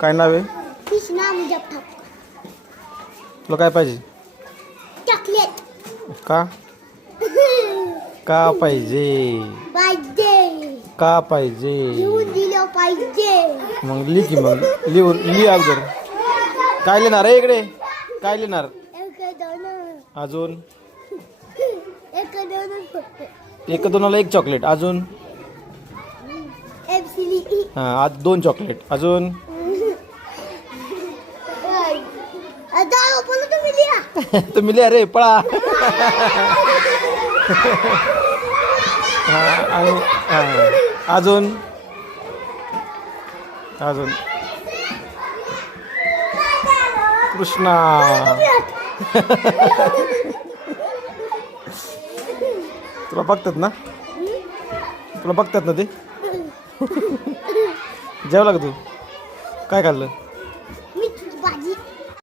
काय नाव आहे? कृष्णा तुला काय पाहिजे? चॉकलेट. का? का पाहिजे? पाहिजे. का पाहिजे? लिहून दिलं पाहिजे. मग लिह की मग. लिहून लिह अगोदर. काय लिहिणार आहे इकडे? काय लिहिणार? एक दोन. अजून? एक दोन एक दोनाला एक चॉकलेट. अजून? सी डी हां आज दोन चॉकलेट. अजून? तुम्ही लिहा. रे पळा. अजून? अजून. कृष्णा. तुला बघतात ना? तुला बघतात ना ते? जेवला का तू? काय खाल्लं?